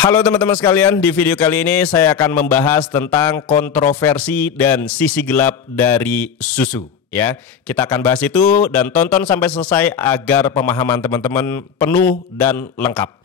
Halo teman-teman sekalian, di video kali ini saya akan membahas tentang kontroversi dan sisi gelap dari susu. Ya, kita akan bahas itu dan tonton sampai selesai agar pemahaman teman-teman penuh dan lengkap.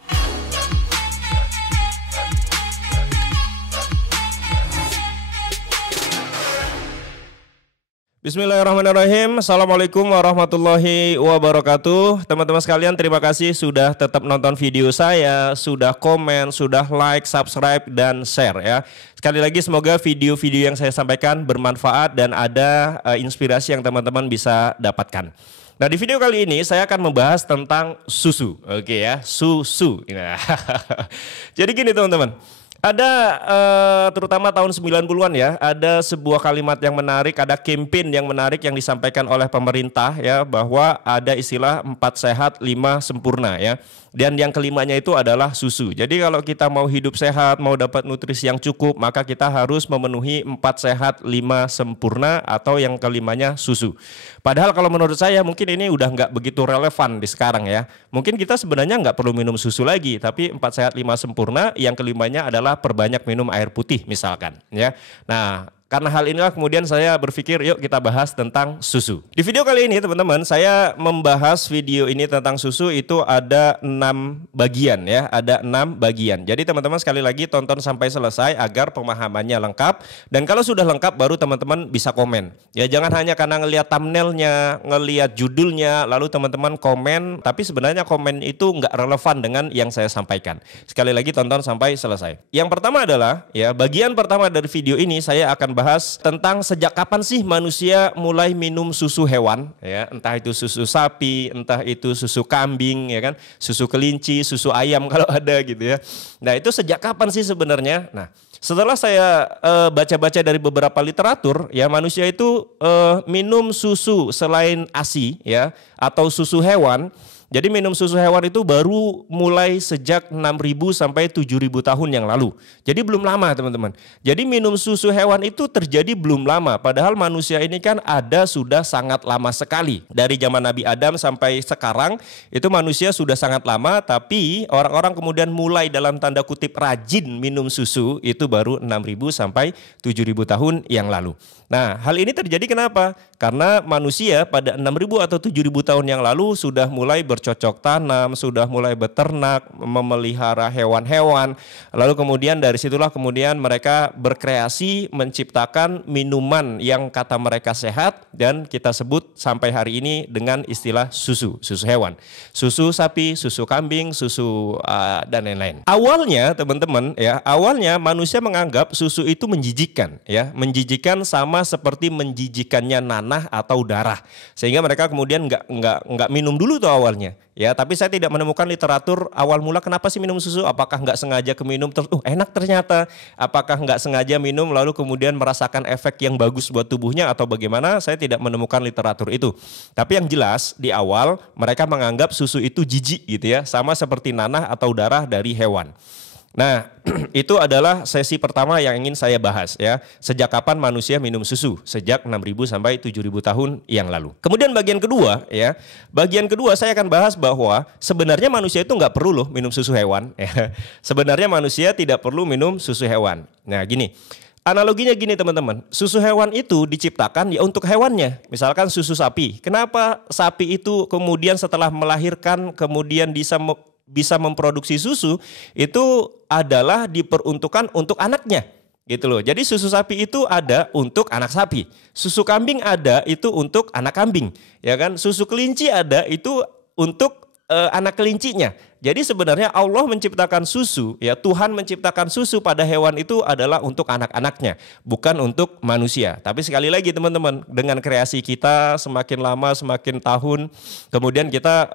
Bismillahirrahmanirrahim. Assalamualaikum warahmatullahi wabarakatuh. Teman-teman sekalian, terima kasih sudah tetap nonton video saya, sudah komen, sudah like, subscribe, dan share ya. Sekali lagi semoga video-video yang saya sampaikan bermanfaat dan ada inspirasi yang teman-teman bisa dapatkan. Nah, di video kali ini saya akan membahas tentang susu. Oke ya, susu. Jadi gini teman-teman. Ada terutama tahun 90-an ya, ada sebuah kalimat yang menarik, ada campaign yang menarik yang disampaikan oleh pemerintah ya, bahwa ada istilah 4 sehat 5 sempurna ya. Dan yang kelimanya itu adalah susu. Jadi kalau kita mau hidup sehat, mau dapat nutrisi yang cukup, maka kita harus memenuhi 4 sehat 5 sempurna atau yang kelimanya susu. Padahal kalau menurut saya mungkin ini udah nggak begitu relevan di sekarang ya. Mungkin kita sebenarnya nggak perlu minum susu lagi, tapi 4 sehat 5 sempurna yang kelimanya adalah perbanyak minum air putih misalkan ya. Nah, karena hal inilah kemudian saya berpikir yuk kita bahas tentang susu. Di video kali ini teman-teman saya membahas video ini tentang susu itu ada 6 bagian ya. Ada 6 bagian. Jadi teman-teman sekali lagi tonton sampai selesai agar pemahamannya lengkap. Dan kalau sudah lengkap baru teman-teman bisa komen. Ya jangan hanya karena ngelihat thumbnailnya, ngelihat judulnya lalu teman-teman komen. Tapi sebenarnya komen itu nggak relevan dengan yang saya sampaikan. Sekali lagi tonton sampai selesai. Yang pertama adalah ya bagian pertama dari video ini saya akan bahas tentang sejak kapan sih manusia mulai minum susu hewan ya, entah itu susu sapi, entah itu susu kambing ya kan, susu kelinci, susu ayam kalau ada gitu ya. Nah, itu sejak kapan sih sebenarnya? Nah, setelah saya baca-baca dari beberapa literatur ya, manusia itu minum susu selain ASI ya atau susu hewan. Jadi minum susu hewan itu baru mulai sejak 6.000 sampai 7.000 tahun yang lalu. Jadi belum lama teman-teman. Jadi minum susu hewan itu terjadi belum lama. Padahal manusia ini kan ada sudah sangat lama sekali. Dari zaman Nabi Adam sampai sekarang itu manusia sudah sangat lama. Tapi orang-orang kemudian mulai dalam tanda kutip rajin minum susu itu baru 6.000 sampai 7.000 tahun yang lalu. Nah, hal ini terjadi kenapa? Karena manusia pada 6.000 atau 7.000 tahun yang lalu sudah mulai bercocok tanam, sudah mulai beternak, memelihara hewan-hewan. Lalu kemudian dari situlah kemudian mereka berkreasi menciptakan minuman yang kata mereka sehat dan kita sebut sampai hari ini dengan istilah susu hewan. Susu sapi, susu kambing, susu dan lain-lain. Awalnya teman-teman ya, awalnya manusia menganggap susu itu menjijikkan ya, menjijikkan sama seperti menjijikannya nanah atau darah, sehingga mereka kemudian nggak minum dulu tuh awalnya ya. Tapi saya tidak menemukan literatur awal mula kenapa sih minum susu, apakah nggak sengaja keminum terus enak ternyata, apakah nggak sengaja minum lalu kemudian merasakan efek yang bagus buat tubuhnya atau bagaimana, saya tidak menemukan literatur itu. Tapi yang jelas di awal mereka menganggap susu itu jijik gitu ya, sama seperti nanah atau darah dari hewan. Nah, itu adalah sesi pertama yang ingin saya bahas ya. Sejak kapan manusia minum susu? Sejak 6.000 sampai 7.000 tahun yang lalu. Kemudian bagian kedua ya. Bagian kedua saya akan bahas bahwa sebenarnya manusia itu nggak perlu loh minum susu hewan ya. Sebenarnya manusia tidak perlu minum susu hewan. Nah, gini. Analoginya gini teman-teman, susu hewan itu diciptakan ya untuk hewannya. Misalkan susu sapi. Kenapa sapi itu kemudian setelah melahirkan kemudian bisa memproduksi susu itu adalah diperuntukkan untuk anaknya gitu loh. Jadi susu sapi itu ada untuk anak sapi, susu kambing ada itu untuk anak kambing ya kan, susu kelinci ada itu untuk anak kelincinya. Jadi sebenarnya Allah menciptakan susu ya, Tuhan menciptakan susu pada hewan itu adalah untuk anak-anaknya, bukan untuk manusia. Tapi sekali lagi teman-teman, dengan kreasi kita semakin lama semakin tahun, kemudian kita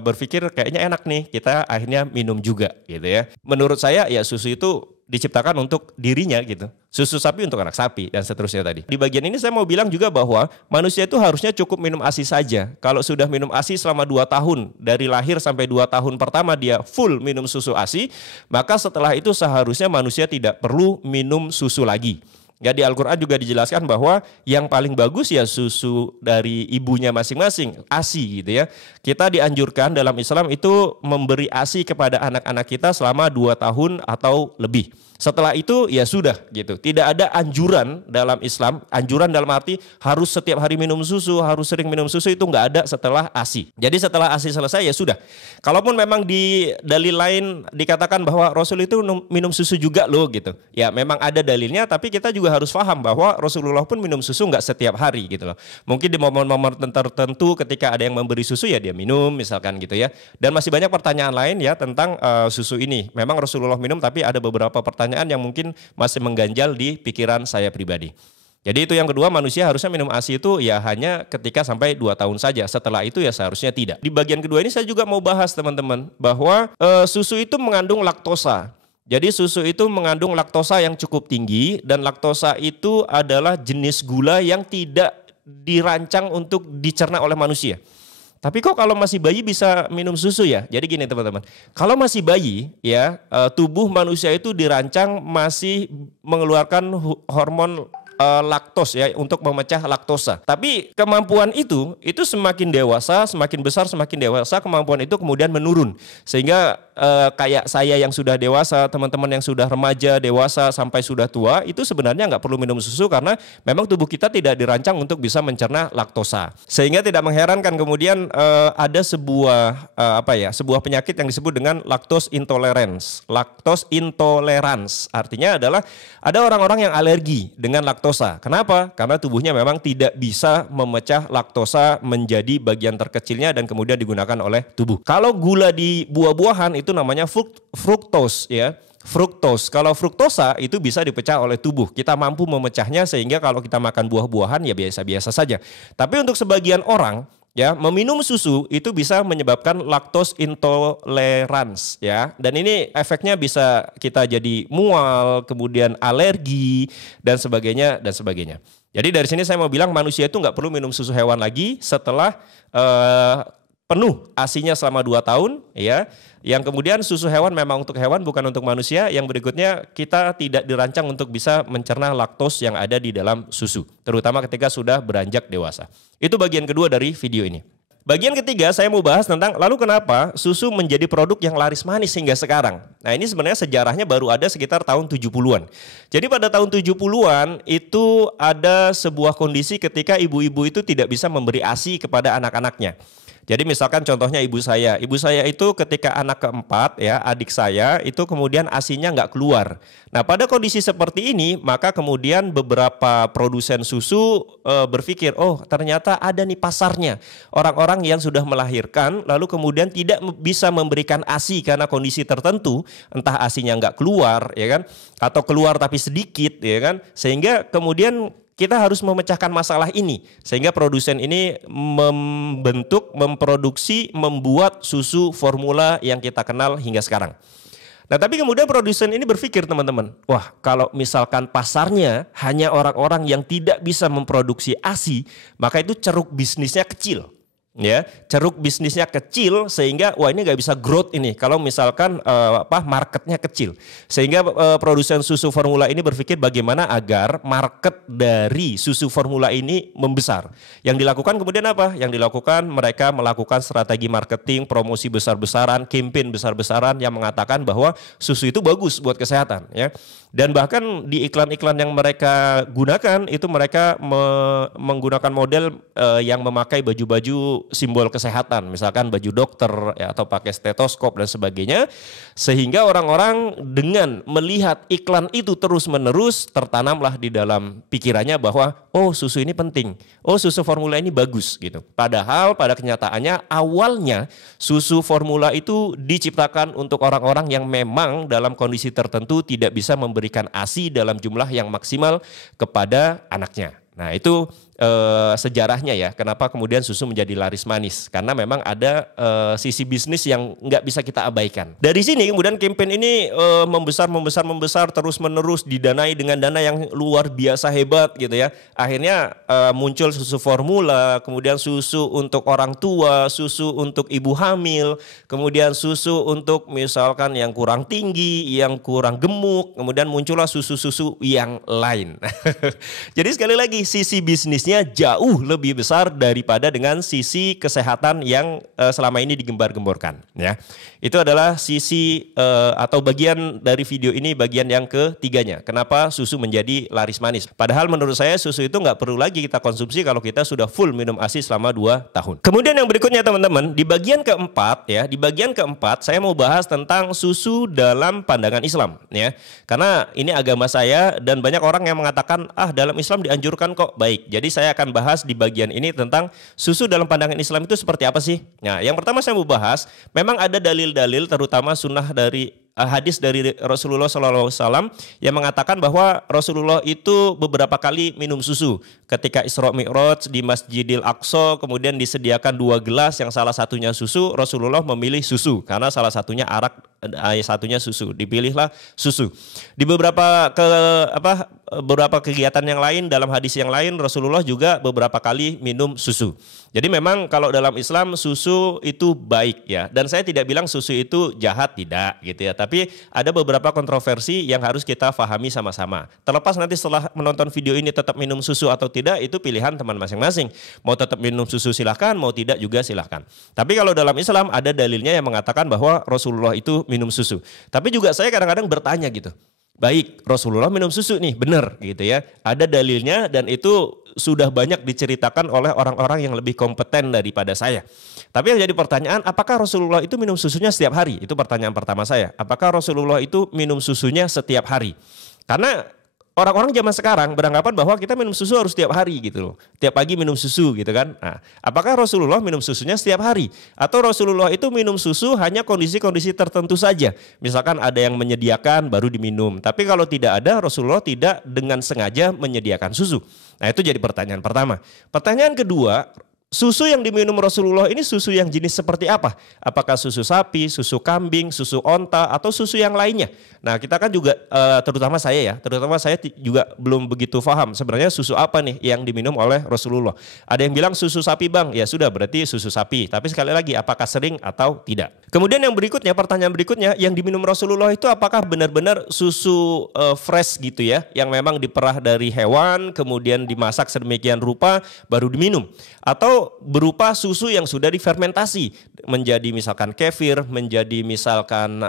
berpikir kayaknya enak nih, kita akhirnya minum juga gitu ya. Menurut saya ya susu itu diciptakan untuk dirinya gitu. Susu sapi untuk anak sapi dan seterusnya tadi. Di bagian ini saya mau bilang juga bahwa manusia itu harusnya cukup minum ASI saja. Kalau sudah minum ASI selama 2 tahun, dari lahir sampai 2 tahun pertama dia full minum susu ASI, maka setelah itu seharusnya manusia tidak perlu minum susu lagi. Ya, di Al-Quran juga dijelaskan bahwa yang paling bagus ya susu dari ibunya masing-masing, ASI gitu ya. Kita dianjurkan dalam Islam itu memberi ASI kepada anak-anak kita selama 2 tahun atau lebih. Setelah itu ya sudah gitu. Tidak ada anjuran dalam Islam, anjuran dalam arti harus setiap hari minum susu, harus sering minum susu, itu nggak ada setelah ASI. Jadi setelah ASI selesai ya sudah. Kalaupun memang di dalil lain dikatakan bahwa Rasul itu minum susu juga loh gitu. Ya memang ada dalilnya, tapi kita juga harus paham bahwa Rasulullah pun minum susu nggak setiap hari gitu loh. Mungkin di momen-momen tertentu ketika ada yang memberi susu ya dia minum misalkan gitu ya. Dan masih banyak pertanyaan lain ya tentang susu ini. Memang Rasulullah minum, tapi ada beberapa pertanyaan yang mungkin masih mengganjal di pikiran saya pribadi. Jadi itu yang kedua, manusia harusnya minum ASI itu ya hanya ketika sampai 2 tahun saja. Setelah itu ya seharusnya tidak. Di bagian kedua ini saya juga mau bahas teman-teman bahwa susu itu mengandung laktosa. Jadi susu itu mengandung laktosa yang cukup tinggi, dan laktosa itu adalah jenis gula yang tidak dirancang untuk dicerna oleh manusia. Tapi kok kalau masih bayi bisa minum susu ya? Jadi gini teman-teman, kalau masih bayi ya, tubuh manusia itu dirancang masih mengeluarkan hormon laktos ya untuk memecah laktosa. Tapi kemampuan itu semakin dewasa, semakin besar, semakin dewasa kemampuan itu kemudian menurun. Sehingga kayak saya yang sudah dewasa, teman-teman yang sudah remaja, dewasa sampai sudah tua, itu sebenarnya nggak perlu minum susu karena memang tubuh kita tidak dirancang untuk bisa mencerna laktosa. Sehingga tidak mengherankan kemudian ada sebuah sebuah penyakit yang disebut dengan lactose intolerance. Lactose intolerance artinya adalah ada orang-orang yang alergi dengan laktosa. Kenapa? Karena tubuhnya memang tidak bisa memecah laktosa menjadi bagian terkecilnya dan kemudian digunakan oleh tubuh. Kalau gula di buah-buahan itu namanya fruktos ya. Fruktos. Kalau fruktosa itu bisa dipecah oleh tubuh. Kita mampu memecahnya sehingga kalau kita makan buah-buahan ya biasa-biasa saja. Tapi untuk sebagian orang ya, meminum susu itu bisa menyebabkan lactose intolerance ya. Dan ini efeknya bisa kita jadi mual, kemudian alergi dan sebagainya dan sebagainya. Jadi dari sini saya mau bilang manusia itu nggak perlu minum susu hewan lagi setelah penuh ASI-nya selama 2 tahun ya. Yang kemudian susu hewan memang untuk hewan bukan untuk manusia. Yang berikutnya kita tidak dirancang untuk bisa mencerna laktos yang ada di dalam susu, terutama ketika sudah beranjak dewasa. Itu bagian kedua dari video ini. Bagian ketiga saya mau bahas tentang lalu kenapa susu menjadi produk yang laris manis hingga sekarang. Nah ini sebenarnya sejarahnya baru ada sekitar tahun 70-an. Jadi pada tahun 70-an itu ada sebuah kondisi ketika ibu-ibu itu tidak bisa memberi ASI kepada anak-anaknya. Jadi misalkan contohnya ibu saya itu ketika anak keempat ya, adik saya itu kemudian ASI-nya nggak keluar. Nah pada kondisi seperti ini maka kemudian beberapa produsen susu berpikir, oh ternyata ada nih pasarnya. Orang-orang yang sudah melahirkan lalu kemudian tidak bisa memberikan ASI karena kondisi tertentu, entah ASI-nya nggak keluar ya kan, atau keluar tapi sedikit ya kan, sehingga kemudian kita harus memecahkan masalah ini sehingga produsen ini memproduksi, membuat susu formula yang kita kenal hingga sekarang. Nah tapi kemudian produsen ini berpikir teman-teman, wah kalau misalkan pasarnya hanya orang-orang yang tidak bisa memproduksi ASI, maka itu ceruk bisnisnya kecil. Ya, ceruk bisnisnya kecil sehingga wah ini nggak bisa growth ini kalau misalkan marketnya kecil, sehingga produsen susu formula ini berpikir bagaimana agar market dari susu formula ini membesar. Yang dilakukan kemudian apa? Yang dilakukan mereka melakukan strategi marketing, promosi besar-besaran, campaign besar-besaran yang mengatakan bahwa susu itu bagus buat kesehatan ya. Dan bahkan di iklan-iklan yang mereka gunakan itu mereka menggunakan model yang memakai baju-baju simbol kesehatan, misalkan baju dokter ya, atau pakai stetoskop dan sebagainya, sehingga orang-orang dengan melihat iklan itu terus-menerus tertanamlah di dalam pikirannya bahwa oh susu ini penting, oh susu formula ini bagus gitu. Padahal pada kenyataannya awalnya susu formula itu diciptakan untuk orang-orang yang memang dalam kondisi tertentu tidak bisa memberikan ASI dalam jumlah yang maksimal kepada anaknya. Nah itu sejarahnya ya, kenapa kemudian susu menjadi laris manis. Karena memang ada sisi bisnis yang nggak bisa kita abaikan. Dari sini kemudian campaign ini membesar terus menerus, didanai dengan dana yang luar biasa hebat gitu ya. Akhirnya muncul susu formula, kemudian susu untuk orang tua, susu untuk ibu hamil, kemudian susu untuk misalkan yang kurang tinggi, yang kurang gemuk, kemudian muncullah susu-susu yang lain. Jadi sekali lagi sisi bisnisnya jauh lebih besar daripada dengan sisi kesehatan yang selama ini digembar-gemborkan ya. Itu adalah sisi atau bagian dari video ini, bagian yang ketiganya. Kenapa susu menjadi laris manis? Padahal menurut saya susu itu nggak perlu lagi kita konsumsi kalau kita sudah full minum ASI selama 2 tahun. Kemudian yang berikutnya teman-teman, di bagian keempat ya, di bagian keempat saya mau bahas tentang susu dalam pandangan Islam ya. Karena ini agama saya dan banyak orang yang mengatakan dalam Islam dianjurkan kok. Baik, jadi saya akan bahas di bagian ini tentang susu dalam pandangan Islam itu seperti apa sih? Nah, yang pertama saya mau bahas, memang ada dalil-dalil terutama sunnah dari hadis dari Rasulullah SAW yang mengatakan bahwa Rasulullah itu beberapa kali minum susu. Ketika Isra Mi'raj di Masjidil Aqsa kemudian disediakan 2 gelas yang salah satunya susu, Rasulullah memilih susu karena salah satunya arak, satunya susu. Dipilihlah susu. Di beberapa kegiatan yang lain, dalam hadis yang lain Rasulullah juga beberapa kali minum susu. Jadi memang kalau dalam Islam susu itu baik ya. Dan saya tidak bilang susu itu jahat, tidak gitu ya. Tapi ada beberapa kontroversi yang harus kita pahami sama-sama. Terlepas nanti setelah menonton video ini tetap minum susu atau tidak, itu pilihan teman masing-masing. Mau tetap minum susu silahkan, mau tidak juga silahkan. Tapi kalau dalam Islam ada dalilnya yang mengatakan bahwa Rasulullah itu minum susu. Tapi juga saya kadang-kadang bertanya gitu. Baik, Rasulullah minum susu nih, benar gitu ya. Ada dalilnya dan itu sudah banyak diceritakan oleh orang-orang yang lebih kompeten daripada saya. Tapi yang jadi pertanyaan, apakah Rasulullah itu minum susunya setiap hari? Itu pertanyaan pertama saya. Apakah Rasulullah itu minum susunya setiap hari? Karena orang-orang zaman sekarang beranggapan bahwa kita minum susu harus setiap hari gitu loh. Tiap pagi minum susu gitu kan. Nah, apakah Rasulullah minum susunya setiap hari? Atau Rasulullah itu minum susu hanya kondisi-kondisi tertentu saja. Misalkan ada yang menyediakan baru diminum. Tapi kalau tidak ada, Rasulullah tidak dengan sengaja menyediakan susu. Nah, itu jadi pertanyaan pertama. Pertanyaan kedua, susu yang diminum Rasulullah ini susu yang jenis seperti apa? Apakah susu sapi, susu kambing, susu onta, atau susu yang lainnya? Nah, kita kan juga, terutama saya juga belum begitu paham sebenarnya susu apa nih yang diminum oleh Rasulullah. Ada yang bilang susu sapi bang, ya sudah berarti susu sapi. Tapi sekali lagi, apakah sering atau tidak? Kemudian yang berikutnya, pertanyaan berikutnya, yang diminum Rasulullah itu apakah benar-benar susu fresh gitu ya, yang memang diperah dari hewan, kemudian dimasak sedemikian rupa, baru diminum? Atau berupa susu yang sudah difermentasi menjadi misalkan kefir, menjadi misalkan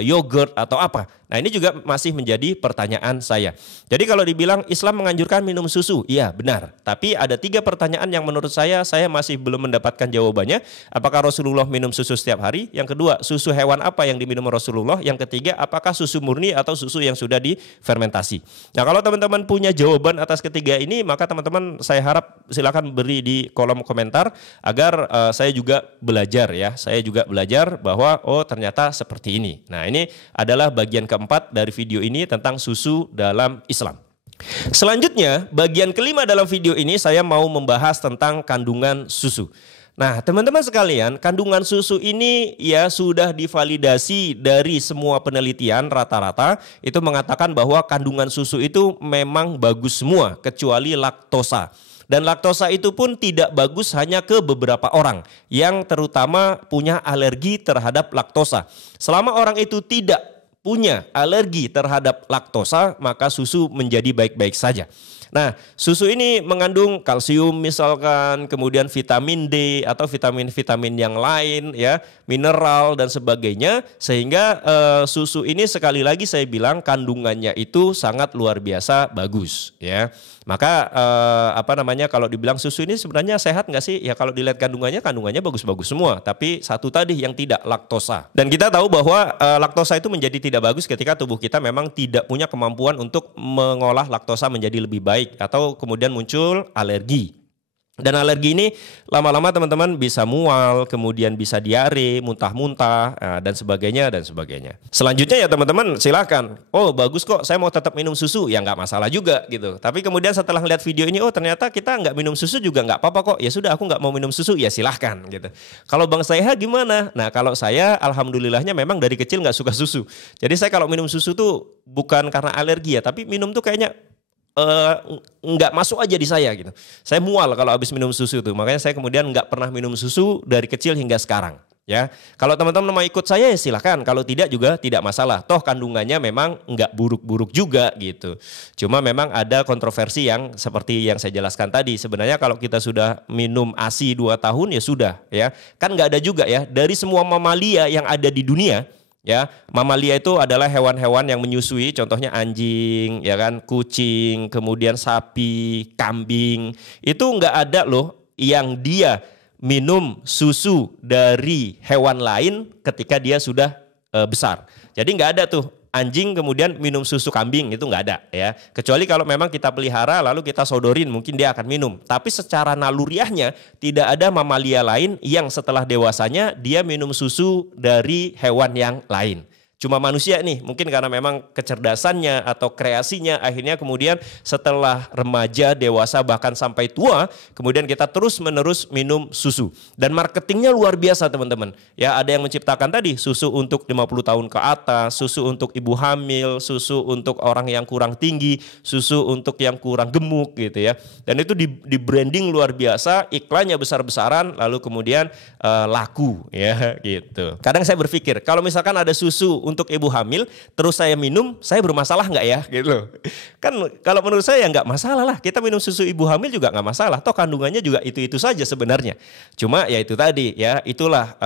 yogurt atau apa. Nah, ini juga masih menjadi pertanyaan saya. Jadi kalau dibilang Islam menganjurkan minum susu, iya benar. Tapi ada 3 pertanyaan yang menurut saya masih belum mendapatkan jawabannya. Apakah Rasulullah minum susu setiap hari? Yang kedua, susu hewan apa yang diminum Rasulullah? Yang ketiga, apakah susu murni atau susu yang sudah difermentasi? Nah, kalau teman-teman punya jawaban atas ketiga ini, maka teman-teman saya harap silakan beri di kolom komentar agar saya juga belajar ya. Saya juga belajar bahwa ternyata seperti ini. Nah, ini adalah bagian keempat dari video ini tentang susu dalam Islam. Selanjutnya, bagian kelima dalam video ini saya mau membahas tentang kandungan susu. Nah, teman-teman sekalian, kandungan susu ini ya sudah divalidasi dari semua penelitian rata-rata itu mengatakan bahwa kandungan susu itu memang bagus semua kecuali laktosa. Dan laktosa itu pun tidak bagus hanya ke beberapa orang yang terutama punya alergi terhadap laktosa. Selama orang itu tidak punya alergi terhadap laktosa, maka susu menjadi baik-baik saja. Nah, susu ini mengandung kalsium misalkan, kemudian vitamin D atau vitamin-vitamin yang lain ya, mineral dan sebagainya, sehingga susu ini sekali lagi saya bilang kandungannya itu sangat luar biasa bagus ya. Maka kalau dibilang susu ini sebenarnya sehat nggak sih? Ya kalau dilihat kandungannya bagus-bagus semua. Tapi satu tadi yang tidak, laktosa. Dan kita tahu bahwa laktosa itu menjadi tidak bagus ketika tubuh kita memang tidak punya kemampuan untuk mengolah laktosa menjadi lebih baik. Atau kemudian muncul alergi. Dan alergi ini lama-lama teman-teman bisa mual, kemudian bisa diare, muntah-muntah, dan sebagainya, dan sebagainya. Selanjutnya ya teman-teman silakan. Oh bagus kok, saya mau tetap minum susu, ya nggak masalah juga gitu. Tapi kemudian setelah lihat video ini, oh ternyata kita nggak minum susu juga nggak apa-apa kok. Ya sudah, aku nggak mau minum susu, ya silahkan gitu. Kalau Bang Saiha gimana? Nah kalau saya alhamdulillahnya memang dari kecil nggak suka susu. Jadi saya kalau minum susu tuh bukan karena alergi ya, tapi minum tuh kayaknya nggak masuk aja di saya gitu. Saya mual kalau habis minum susu tuh. Makanya saya kemudian nggak pernah minum susu dari kecil hingga sekarang. Ya, kalau teman-teman mau ikut saya ya silahkan. Kalau tidak juga tidak masalah. Toh kandungannya memang nggak buruk-buruk juga gitu. Cuma memang ada kontroversi yang seperti yang saya jelaskan tadi. Sebenarnya kalau kita sudah minum ASI 2 tahun ya sudah ya. Kan nggak ada juga ya dari semua mamalia yang ada di dunia. Ya, mamalia itu adalah hewan-hewan yang menyusui, contohnya anjing, ya kan, kucing, kemudian sapi, kambing. Itu nggak ada loh yang dia minum susu dari hewan lain ketika dia sudah besar. Jadi nggak ada tuh anjing kemudian minum susu kambing, itu nggak ada ya. Kecuali kalau memang kita pelihara lalu kita sodorin, mungkin dia akan minum. Tapi secara naluriahnya tidak ada mamalia lain yang setelah dewasanya dia minum susu dari hewan yang lain. Cuma manusia nih, mungkin karena memang kecerdasannya atau kreasinya akhirnya kemudian setelah remaja, dewasa bahkan sampai tua, kemudian kita terus menerus minum susu. Dan marketingnya luar biasa teman-teman. Ya ada yang menciptakan tadi susu untuk 50 tahun ke atas, susu untuk ibu hamil, susu untuk orang yang kurang tinggi, susu untuk yang kurang gemuk gitu ya. Dan itu di branding luar biasa, iklannya besar-besaran lalu kemudian laku ya gitu. Kadang saya berpikir kalau misalkan ada susu untuk ibu hamil, terus saya minum, saya bermasalah nggak ya? Gitu loh. Kan kalau menurut saya ya nggak masalah lah. Kita minum susu ibu hamil juga nggak masalah. Toh kandungannya juga itu-itu saja sebenarnya. Cuma ya itu tadi ya, itulah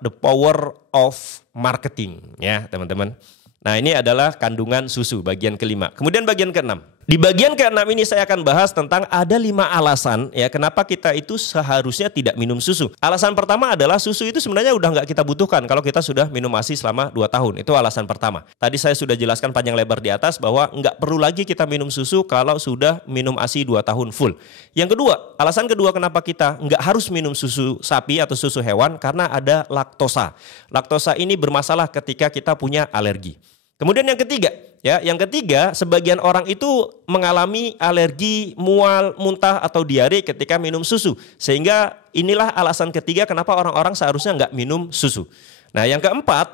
the power of marketing ya teman-teman. Nah ini adalah kandungan susu bagian kelima. Kemudian bagian keenam. Di bagian keenam ini saya akan bahas tentang ada 5 alasan ya kenapa kita itu seharusnya tidak minum susu. Alasan pertama adalah susu itu sebenarnya udah nggak kita butuhkan kalau kita sudah minum ASI selama 2 tahun. Itu alasan pertama. Tadi saya sudah jelaskan panjang lebar di atas bahwa nggak perlu lagi kita minum susu kalau sudah minum ASI 2 tahun full. Yang kedua, alasan kedua kenapa kita nggak harus minum susu sapi atau susu hewan karena ada laktosa. Laktosa ini bermasalah ketika kita punya alergi. Kemudian yang ketiga, sebagian orang itu mengalami alergi, mual, muntah atau diare ketika minum susu. Sehingga inilah alasan ketiga kenapa orang-orang seharusnya nggak minum susu. Nah yang keempat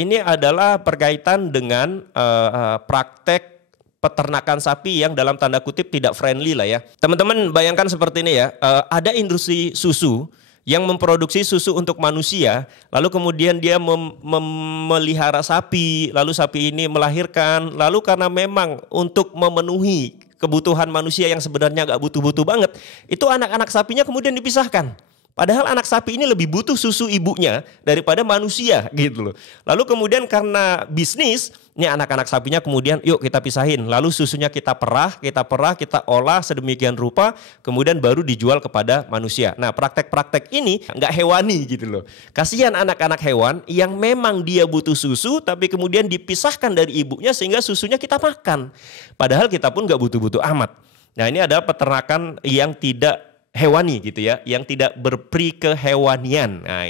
ini adalah berkaitan dengan praktek peternakan sapi yang dalam tanda kutip tidak friendly lah ya. Teman-teman bayangkan seperti ini ya, ada industri susu yang memproduksi susu untuk manusia, lalu kemudian dia memelihara sapi, lalu sapi ini melahirkan, lalu karena memang untuk memenuhi kebutuhan manusia yang sebenarnya gak butuh-butuh banget, itu anak-anak sapinya kemudian dipisahkan. Padahal anak sapi ini lebih butuh susu ibunya daripada manusia gitu loh. Lalu kemudian karena bisnis, ini anak-anak sapinya kemudian yuk kita pisahin. Lalu susunya kita perah, kita olah sedemikian rupa, kemudian baru dijual kepada manusia. Nah praktek-praktek ini nggak hewani gitu loh. Kasihan anak-anak hewan yang memang dia butuh susu, tapi kemudian dipisahkan dari ibunya sehingga susunya kita makan. Padahal kita pun nggak butuh-butuh amat. Nah ini adalah peternakan yang tidak hewani gitu ya, yang tidak berperi kehewanian. Nah,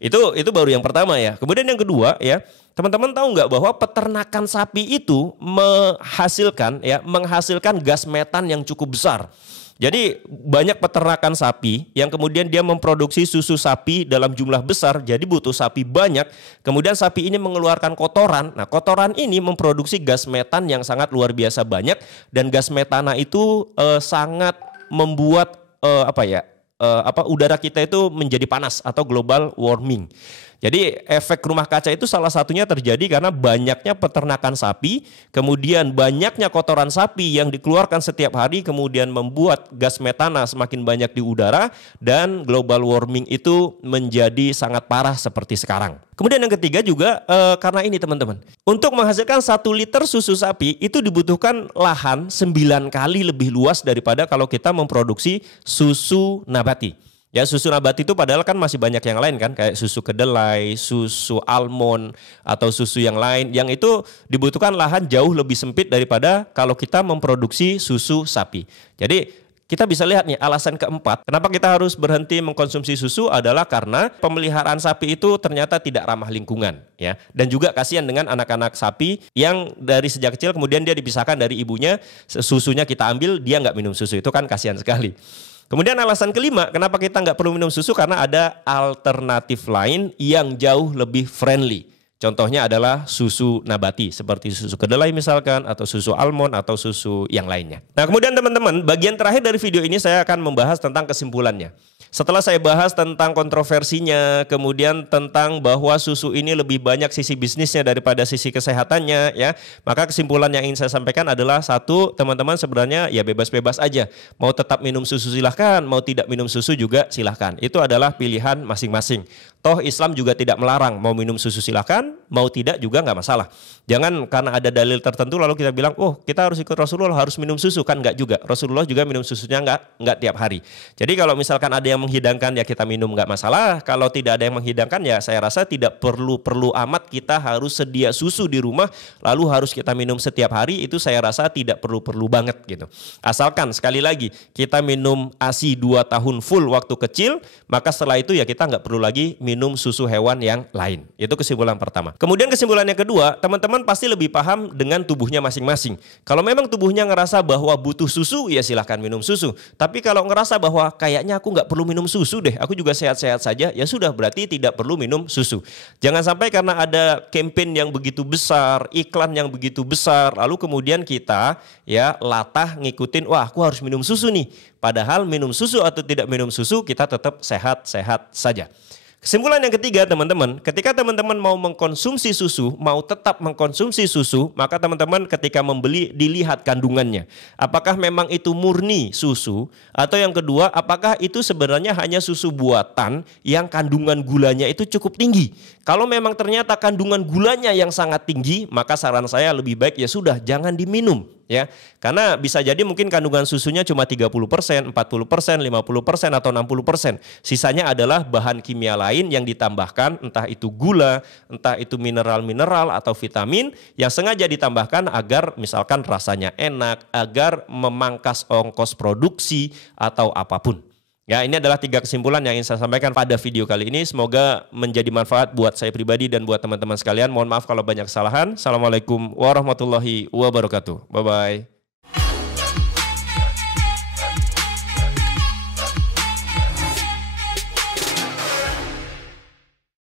itu baru yang pertama ya. Kemudian yang kedua ya, teman-teman tahu nggak bahwa peternakan sapi itu menghasilkan gas metan yang cukup besar. Jadi banyak peternakan sapi yang kemudian dia memproduksi susu sapi dalam jumlah besar, jadi butuh sapi banyak. Kemudian sapi ini mengeluarkan kotoran. Nah kotoran ini memproduksi gas metan yang sangat luar biasa banyak, dan gas metana itu sangat membuat udara kita itu menjadi panas atau global warming. Jadi efek rumah kaca itu salah satunya terjadi karena banyaknya peternakan sapi, kemudian banyaknya kotoran sapi yang dikeluarkan setiap hari, kemudian membuat gas metana semakin banyak di udara, dan global warming itu menjadi sangat parah seperti sekarang. Kemudian yang ketiga juga karena ini teman-teman, untuk menghasilkan 1 liter susu sapi itu dibutuhkan lahan 9 kali lebih luas daripada kalau kita memproduksi susu nabati. Ya susu nabati itu padahal kan masih banyak yang lain kan, kayak susu kedelai, susu almond atau susu yang lain, yang itu dibutuhkan lahan jauh lebih sempit daripada kalau kita memproduksi susu sapi. Jadi Kita bisa lihat nih alasan keempat, kenapa kita harus berhenti mengkonsumsi susu adalah karena pemeliharaan sapi itu ternyata tidak ramah lingkungan, ya. Dan juga kasihan dengan anak-anak sapi yang dari sejak kecil kemudian dia dipisahkan dari ibunya, susunya kita ambil, dia nggak minum susu, itu kan kasihan sekali. Kemudian alasan kelima, kenapa kita nggak perlu minum susu, karena ada alternatif lain yang jauh lebih friendly. Contohnya adalah susu nabati seperti susu kedelai misalkan, atau susu almond, atau susu yang lainnya. Nah kemudian teman-teman, bagian terakhir dari video ini saya akan membahas tentang kesimpulannya. Setelah saya bahas tentang kontroversinya, kemudian tentang bahwa susu ini lebih banyak sisi bisnisnya daripada sisi kesehatannya, ya, maka kesimpulan yang ingin saya sampaikan adalah satu, teman-teman sebenarnya ya bebas-bebas aja. Mau tetap minum susu silahkan, mau tidak minum susu juga silahkan. Itu adalah pilihan masing-masing. Toh Islam juga tidak melarang, mau minum susu silahkan, mau tidak juga nggak masalah. Jangan karena ada dalil tertentu lalu kita bilang, oh kita harus ikut Rasulullah, harus minum susu, kan nggak juga. Rasulullah juga minum susunya nggak tiap hari. Jadi kalau misalkan ada yang menghidangkan ya kita minum nggak masalah. Kalau tidak ada yang menghidangkan ya saya rasa tidak perlu amat kita harus sedia susu di rumah lalu harus kita minum setiap hari, itu saya rasa tidak perlu banget gitu. Asalkan sekali lagi kita minum ASI 2 tahun full waktu kecil, maka setelah itu ya kita nggak perlu lagi minum susu hewan yang lain. Itu kesimpulan pertama. Kemudian kesimpulan yang kedua, teman-teman pasti lebih paham dengan tubuhnya masing-masing. Kalau memang tubuhnya ngerasa bahwa butuh susu, ya silahkan minum susu. Tapi kalau ngerasa bahwa kayaknya aku nggak perlu minum susu deh, aku juga sehat-sehat saja, ya sudah berarti tidak perlu minum susu. Jangan sampai karena ada campaign yang begitu besar, iklan yang begitu besar, lalu kemudian kita ya latah ngikutin, wah aku harus minum susu nih. Padahal minum susu atau tidak minum susu kita tetap sehat-sehat saja. Kesimpulan yang ketiga teman-teman, ketika teman-teman mau mengkonsumsi susu, mau tetap mengkonsumsi susu, maka teman-teman ketika membeli dilihat kandungannya. Apakah memang itu murni susu, atau yang kedua apakah itu sebenarnya hanya susu buatan yang kandungan gulanya itu cukup tinggi. Kalau memang ternyata kandungan gulanya yang sangat tinggi, maka saran saya lebih baik ya sudah jangan diminum. Ya, karena bisa jadi mungkin kandungan susunya cuma 30%, 40%, 50% atau 60%. Sisanya adalah bahan kimia lain yang ditambahkan, entah itu gula, entah itu mineral-mineral atau vitamin yang sengaja ditambahkan agar misalkan rasanya enak, agar memangkas ongkos produksi atau apapun. Ya, ini adalah 3 kesimpulan yang ingin saya sampaikan pada video kali ini. Semoga menjadi manfaat buat saya pribadi dan buat teman-teman sekalian. Mohon maaf kalau banyak kesalahan. Assalamualaikum warahmatullahi wabarakatuh. Bye-bye.